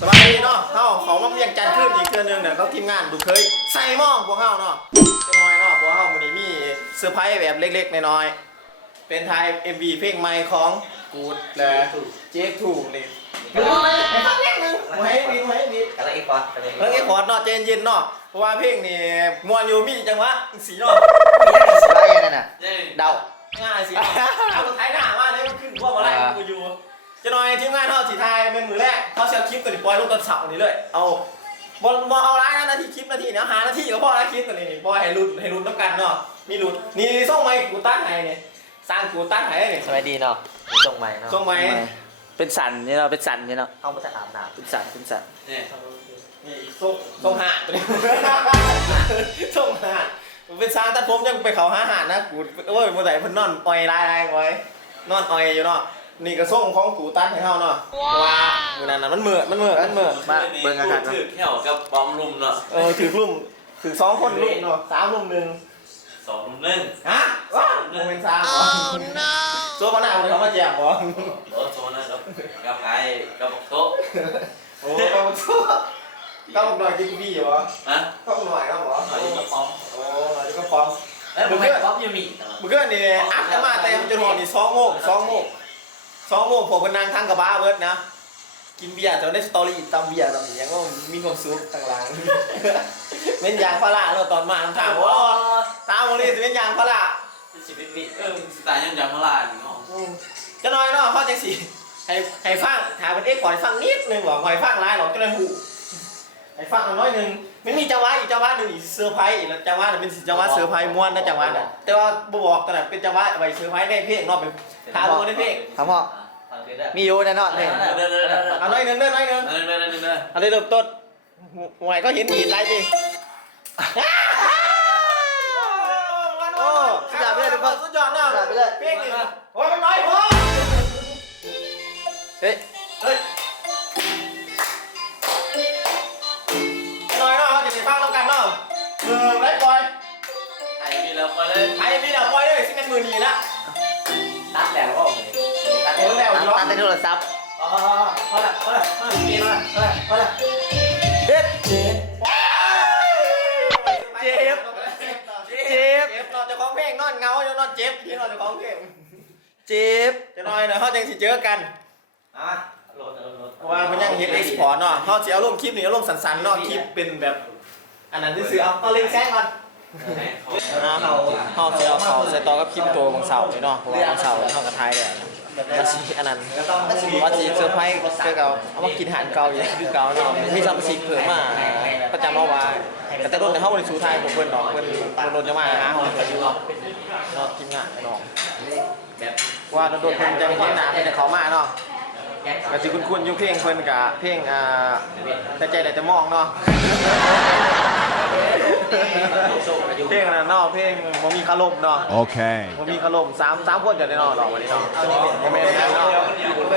สบายดีเนาะเฮาเขามาเวียงจันทร์ขึ้นอีกเทื่อนึงเนี่ยเขาทีมงานดูเคยใส่หม้องพวกเฮาเนาะจะน้อยเนาะพวกเฮามื้อนี้มีเซอร์ไพรส์แบบเล็กๆน้อยๆเป็นไทย MV เพลงใหม่ของกูดและเจ๊ถูกเลยดูไหมให้ฟังเพลงหนึงบ่ให้ดีบ่ให้ดีกำลังอีพอร์ตกำลังอีพเรื่องไอ้คอร์ดเนาะใจนเย็นเนาะเพราะว่าเพลงนี่มวนอยู่มีจังหวะสีเนาะสบายยังนั่นน่ะเดาง่ายสิเนาะเอาคนไทยหน้ามาเลยมันขึ้นพวกอะไรกูอยู่ จะหน่อยทีมงานเฮาสีไทยเป็นมือแรกเขาเชียร์คลิปตัวนี้ปล่อยลงตอนเสาร์นี้เลย เอาบอลบอลเอาร้ายนะนาทีคลิปนาทีเนี้ยหานาทีก็พอแล้วคลิปตัวนี้นี่ปล่อยให้รุนให้รุนต้องกันเนาะมีรุนนี่ส่งไม้กูตั้งให้เนี่ยสร้างกูตั้งให้เนี่ยสบายดีเนาะส่งใหม่เนาะส่งไม้เป็นสันนี่เราะเป็นสันนี่เนาะเข้ามาจะอาบน้เป็นสันเป็นสันนี่ส่งส่งหาตัวนี้ส่งหามันเป็นสร้างตัดผมยังไปเขาหาหานะกูโอ้ยมื่อไหร่เพิ่นนอนออยลายลายไว้นอนออยอยู่เนาะ นี่ก็ส่งของกูตั้งให้เฮาเนาะว่ามื้อนั้นน่ะมันเหมือดมันเหมือดมันเหมือดมาเบิ่งอาหารถือแถวกับบอมลุมเนาะเออถือกลุ่มถือสองคนลุ่มเนาะสามลุ่มหนึ่งสองลุมหนึ่งฮะว้าวโมเป็นสามอ๋อตัวมันหนาวเลยเขามาแจกบ่รถโซนนะครับกับไอ้กับบอกโต๊ะโอ้ก็มันตัวก็มันหน่อยกินบี้เหรอนะก็มันหน่อยก็หรอหน่อยกระป๋องโอ้หน่อยก็พร้อมเอ้ยผมไม่ป๊อปยูมิเมื่อคืนนี่อัพกันมาแต่มันจะนอนนี่สองโมงสองโมง สองโมงผมเป็นนางทั้งกับบ้าเบิร์ดนะ กินเบียร์จนได้สตอรี่ตำเบียร์ตำอย่างก็มีความสุขต่างหลังเม่นยางพาราเราตอนมาถามว่าตามวันนี้จะเป็นยางพาราชีวิตบิดเออสไตล์ยังยังพลาดเนาะจะน้อยเนาะพ่อจังสีให้ให้ฟังถามเป็นเอ็กก่อนให้ฟังนิดนึงหรอกให้ฟังร้ายหรอกจะได้หูให้ฟังอันน้อยหนึงไม่มีจังหวะอีกจังหวะหนึ่งอีกเซอร์ไพรส์อีกแล้วจังหวะนั้นเป็นจังหวะเซอร์ไพรส์ม้วนนะจังหวะน่ะแต่ว่าบ่บอกกันน่ะเป็นจังหวะไว้เซอร์ไพรส์ในเพลงเนาะเป็นถามคนในเพลง ครับพ่อมีอยู่แน่นอนเพลงเดินเดินเดินเอาน้อยหนึงเด้อน้อยหนึงเดินเดินเดินเดินเอาเลยเริ่มต้นหวยก็เห็นหีดไรจริงโอ้ โทรศัพท์อ๋อเอาละเอาละเอาละเกมละเอาละเอาละเฮ็ดเจ็บเจ็บเจ็บเราจะคล้องเพลงนอนเงาอยู่นอนเจ็บที่เราจะคล้องเพลงเจ็บจะน้อยหน่อยเขาจังสิเจอกันอะโหลดโหลดเพราะว่ามันยังเห็นเอ็กซ์พอร์ตเนาะเขาสิเอาลงคลิปนี่เอาลงสั้นๆเนาะคลิปเป็นแบบ อันนั้นที่ซื้อเอาเอาเล็งแซงก่อนนะเขาเขาสิเอาเขาใส่ต่อกับคลิปตัวของเสาเลยเนาะเพราะว่าของเสาเขากระทายเลย ว่าสิอันนั้นว่าสิเซอร์ไพรส์เจอเก่าเอามากินอาหารเก่าอยู่คือเก่าเนาะมีซัมซีเพิ่มมาประจำเอาไว้แต่แต่โดนแต่เขาบริสุทธิ์ไทยผมเพิ่นเนาะเพิ่นโดนจะมาหาเขาเพิ่นอยู่เนาะเนาะทีมงานเนาะว่าโดนเพิ่นจะเห็นหนาเพิ่นจะเขามาเนาะก็สิคุณคุณๆยู่เพลงเพิ่นกะเพลงอ่าแต่ใจแต่จะมองเนาะ เพลงอันนั้นเนาะเพลงบ่มีคารมเนาะ Okay. บ่มีคารมสามสามคนจะได้เนาะดอกวันนี้เนาะบ่แม่นแม่นเนาะ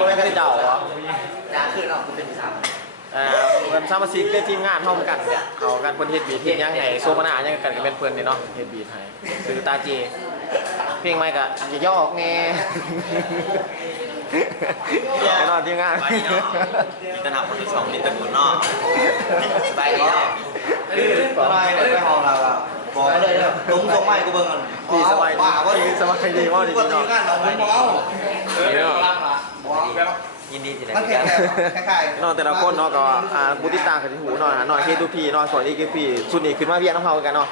บ่แม่นแค่เจ้าเหรอจ้าขึ้นเนาะคุณเป็นสามอ่าเพิ่นสามัคคีคือทีมงานเฮาเหมือนกันเอากันเพิ่นเฮ็ดบีทเฮ็ดหยังให้โซมนาหยังกันก็เป็นเพิ่นนี่เนาะเฮ็ดบีทให้คือตาเจเพลงใหม่ก็อย่าย่อออกแน่แน่นอนทีมงานมีตะหนับคนที่สองมีตะกุนเนาะสบ กูเบิ่งกันดีสบายดีว่าว่าดีสบายดีว่าดีปกติเนาะงานเราผมบอกเอาเนาะยินดีที่ได้มันกัแค่นแค่คล้ายเนาะแต่ละคนเนาะก็อ่าบุติดตามกันที่หูเนาะหน่อยเคทูพีเนาะส่วนอีกพีสุดนี่ขึ้นมาเวียนน้ำเฮากันเนาะ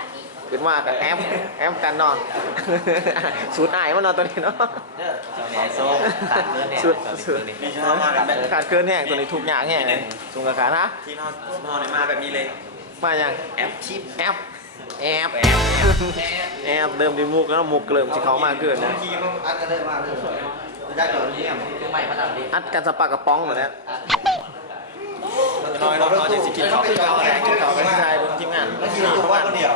ขึ้นมากับแอมแอมกันเนาะสูตรอายมันเนาะตัวนี้เนาะเด้อเจ้าแม่ส้มตัดเนื้อเนี่ยสุดตัดสุดเนื้อนี่มีชอบมาแบบขาดเกินแห้งตัวนี้ทุกอย่างแห้งสูงกับขานะที่นอนนอนมาแบบนี้เลยมาอย่างแอปชิปแอป แอปแหวแอปเดิมดีมุกแล้วมุกเริ่มสิเขามากเกินนะๆขี่มันอัดกันเลยมากเลยจะได้จอดนี่เนี่ยคือใหม่มาทำดีอัดกันสปากกระป๋องเหมือนนี้น้อยเนาะเขาจะสิกินเขาคือเขาแหละกินเขาเป็นชายบนทีมงานมันขี่ตัวว่าคนเดียว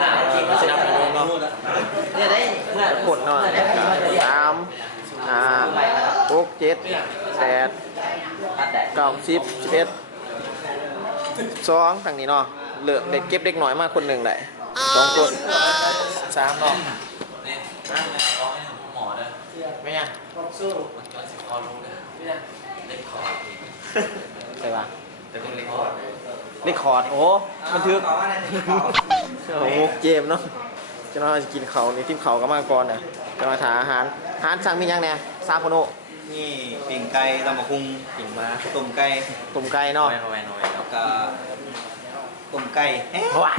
อ่าจริงสนับสนุนเนาะเนี่ยได้เมื่อกดหน่อยสามห้าหกเจ็ดแปดตัดได้เก้าสิบสิบเอ็ดสองทางนี้เนาะ เหลือเด็กเก็บเด็กหน่อยมากคนหนึ่งได้สองคนสามเนาะเนี่ยร้องให้หมอนะไม่ยังมันก็สิคอรู้นะเด็กคอใช่ปะแต่เป็นเล็กกว่าเลคคอร์ดโอ้มันทึกเขาว่านั่นเขาโอ้โหเกมเนาะจะมากินเขาวนี่ทิมเขาก็มาก่อนน่ะจะมาถาอาหารอาหารสั่งมีหยังแหน่ซาโพโนะนี่ปิ่งไก่ตำบักหุ่งกินมาต้มไก่ต้มไก่เนาะไม่ไม่ไม่แล้วก็ ต้มไก่เอ๊ะว้า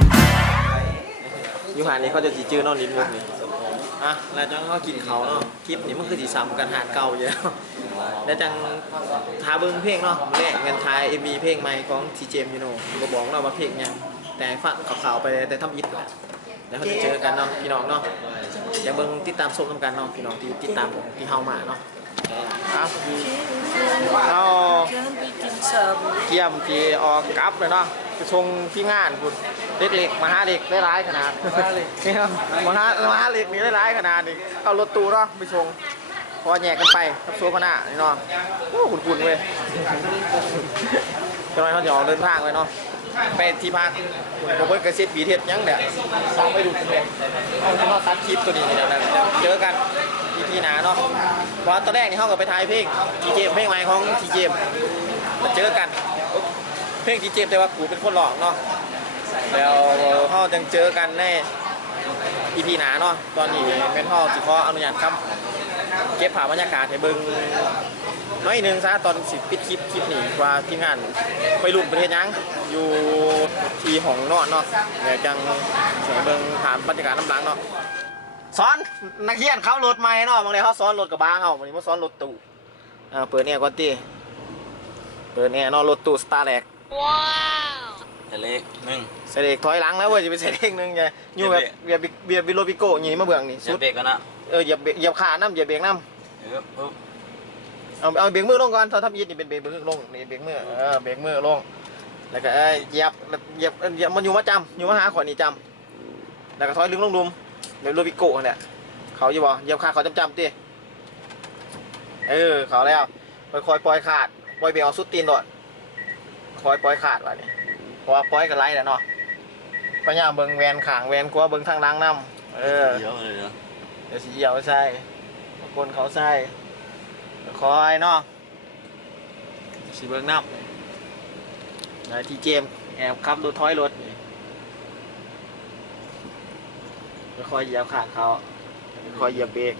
อยู่หาดนี้เขาจะจีจื้อเนอนลิ้นมุกนี่อะแล้วจังเขากินเขาวเนาะคลิปนี้มันคือสีซ้ำกันหาดเก่าอยู่แล้วแล้วจังทาเบิ้งเพลงเนาะแรกเงินทายเอ็มบีเพลงใหม่ของทีเจมยูโน่ก็บอกเราว่าเพลงหยังแต่ฟังข่าวๆไปแต่ทำอิดแหละแล้วเขาจะเจอกันเนาะพี่น้องเนาะอย่าเบิ้งติดตามชมนำกันเนาะพี่น้องที่ติดตามผมที่เฮามาเนาะครับเอาเกี่ยมที่ออกกลับเลยเนาะ ไปชงที่งานคุณเด็กๆมาหาเด็กได้ร้ายขนาดนี่ครับมาหามาหาเด็กนี่ได้ร้ายขนาดนี้เอารถตู้เนาะไปชงพอแยกกันไปกับโซฟาหน้านี่เนาะโอ้คุณๆเว้ยจะน้อยเขาจะออกเดินทางไว้เนาะไปที่พักผมเพิ่งกระซิบบีเทสยังเนี่ยซ้อมไปดูกันเลยเอาที่เขาตัดคลิปตัวนี้นี่เดี๋ยวนะเดี๋ยวเจอกันทีพีหนาเนาะเพราะตอนแรกนี่เขาก็ไปถ่ายเพลงทีเจมเพลงใหม่ของทีเจมเจอกัน เพลงทีเจมแต่ว่ากูเป็นคนหลอกเนาะแล้วเขาจะเจอกันในอีพีหนาเนาะตอนนี้เมนพ่อสิขออนุญาตครับ เก็บภาพบรรยากาศให้เบิ่งน้อยหนึ่งซะตอนสิปิดคลิปคลิปนี้ว่าทีมงานไปรุ่นประเทศยังอยู่ที่ห้องนอเนาะเดี๋ยวจังเสียเบิ่งถามบรรยากาศน้ำหลังเนาะสอนนักเรียนเขับรถใหม่เนาะบางทีเขาสอนรถกระบะเขาวันนี้มาสอนรถตู้เปิดเนี่ยก่อนตีเปิดเนี่ยนาะรถตู้สตาร์แลก ทะเลหนึ่งใส่เด็กถอยหลังแล้วเว้ยจะไปใส่เด็กนึงไงอยู่แบบเบียบเบียบบิโลปิโก้อย่างงี้มาเบื้องนี่จะสุดเบรกกันนะเออเหยียบเบรกเหยียบขาน้ำเหยียบเบรกน้ำเออปุ๊บเอาเอาเบรกมือลงก่อนถ้าทับยีดนี่เป็นเบรกมือลงนี่เบรกมือเออเบรกมือลงแล้วก็เอ้ยเหยียบเหยียบเหยียบมันอยู่มาจำอยู่มาหาขอยนี่จำแล้วก็ถอยลึงลงดุมเดี๋ยวโรบิโก้เนี่ยเขาอยู่บ่เหยียบขาเขาจำจำตีเออเขาแล้วค่อยๆปล่อยขาดปล่อยเบรกเอาสุดตีนโดด คอยปล่อยขาดว่ะนี่เพราะว่าปล่อยกันไรแหละเนาะพยายามเบิ่งแวนขางแวนกลัวเบิ่งทางล้างน้ำเออเยอะเลยเนาะเดี๋ยวสีเหยียบใส่บางคนเขาใส่คอยเนาะสีเบิ้งน้ำนายทีเกมแอบขับรถถอยรถนี่คอยเหยียบขาเขาคอยเหยียบเบรก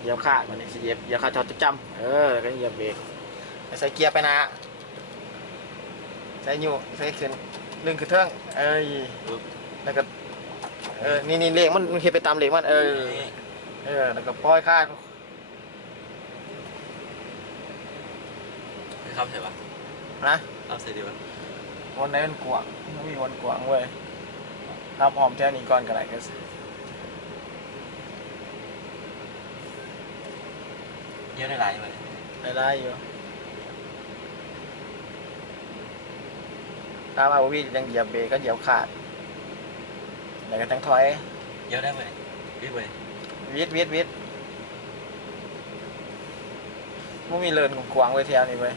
เหยียบขามันนี่สิเหยียบเหยียบขาจอดจำเออแล้วก็เหยียบเบรกใส่เกียร์ไปนะใส่อยู่ใส่ขึ้นดึงขึ้นเทิงเอ้ยแล้วก็เออนี่นี่เลขมันมันเคยไปตามเลขมันเออเออแล้วก็ปล่อยค่าครับใช่ปะนะครับเสร็จดีปะวันไหนมันกวางมันมีวันกวางเว้ยรับหอมแท่นี้ก่อนก็ได้ก็ เยอะได้หลายไหมได้ได้อยู่ถ้ามาวิ่งยังเหยียบเบรกก็เหยียบขาดแล้วก็ตั้งถอย เยอะได้ไหมรีบไปวิดวิดวิดมันมีเลินกวางๆไว้แถวนี้เว้ย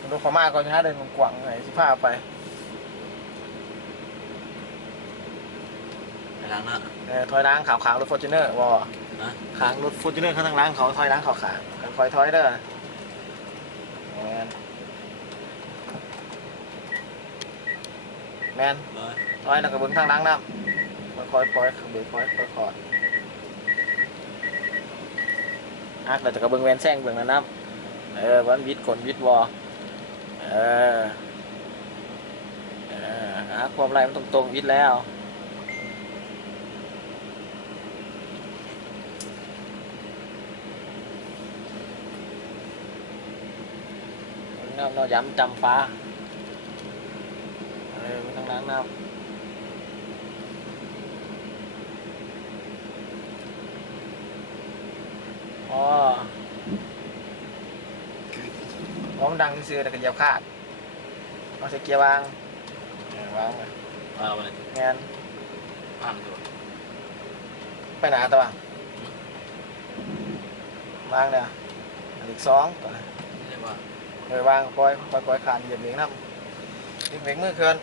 มันดูขอมาก่อนนะเดินกวางๆไหนสิพาไปไปล้างหน้าเออถอยล้างขาวขางรถฟอร์จูเนอร์วอ นะขางรถฟอร์จูเนอร์ข้างทางล้างเขาถอยล้างขาวขางกันคอยถอยเด้อแมนแมนเลยถอยแล้วก็เบิ้งทางล้างน้ำมันคอยปล่อยเบรกคอยคอยคอดอักเราจะกระเบิ้งแวนแซงเบิ้งนะน้ำเออวันวิดกลวิดวอเออเอออักความไรมันตรงๆวิดแล้ว น้ำ nó giảm trăm pha ừ, thằng đáng năm Ồ Bóng đăng xưa là cái dẹp khát Nó sẽ kia bang Ừ, bang rồi มาไปเลย Nghe ผ่านตัว Phải nạ tao à Bang nè Lịch xóm เรียกว่า rồi bang coi coi coi khàn dẹp miếng năm Dẹp miếng mưa khơn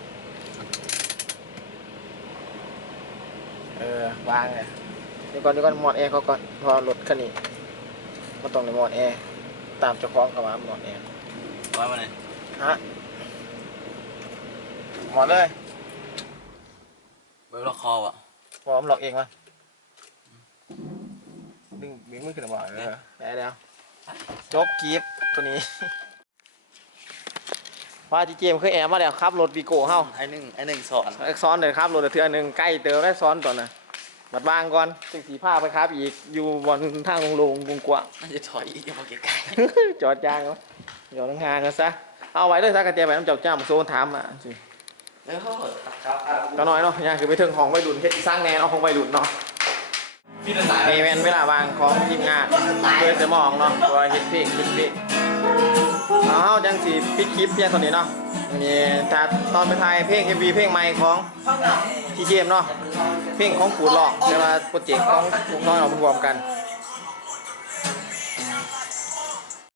เออวางเลยเดี๋ยวก่อนเดี๋ยวก่อนหมอดแอร์เขาก่อนพอรถคันนี้มาต้องในหมอดแอร์ตามเจ้าของกับมาหมดเนี่ยว่ามาเลยฮะหมดเลยเว็บละคออะพร้อมหลอกเองวะดึงดึงมือขึ้นมาเออได้แล้วจบกีบตัวนี้ ว่าจีเจมส์เคยแอมมาแล้วครับรถวีโก้เฮาไอ้หนึ่งไอ้หนึ่งสอนซ้อนเลยครับรถเทือหนึ่งใกล้เติมได้ซ้อนตอนน่ะบัดวางก่อนจึงสีผ้าไปครับอีกอยู่บนทางลงลงกว้างน่าจะถอยอีกยังมาเก็บไก่จอดยางเขาเดี๋ยวห่างๆกันซะเอาไว้ด้วยซะกระเจียไปน้ำเจ้าจ้ามาโซนถามอะสิเออเขาก็น้อยเนาะย่างคือไปถึงของวัยรุ่นเฮ็ดสร้างแนนเอาของวัยรุ่นเนาะพี่จะตายนี่เป็นเวลาวางของทีมงานเพื่อจะมองเนาะตัวเฮ็ดเพลงเฮ็ดเพลง เอาเฮาจังสีพิคลิปเพียงเท่านี้เนาะนี่ถ้าตอนไปถ่ายเพลงเอวีเพลงใหม่ของทีเจมเนาะเพลงของปูดหลอกแต่ว่าโปรเจกต์ของน้องเรารวมกัน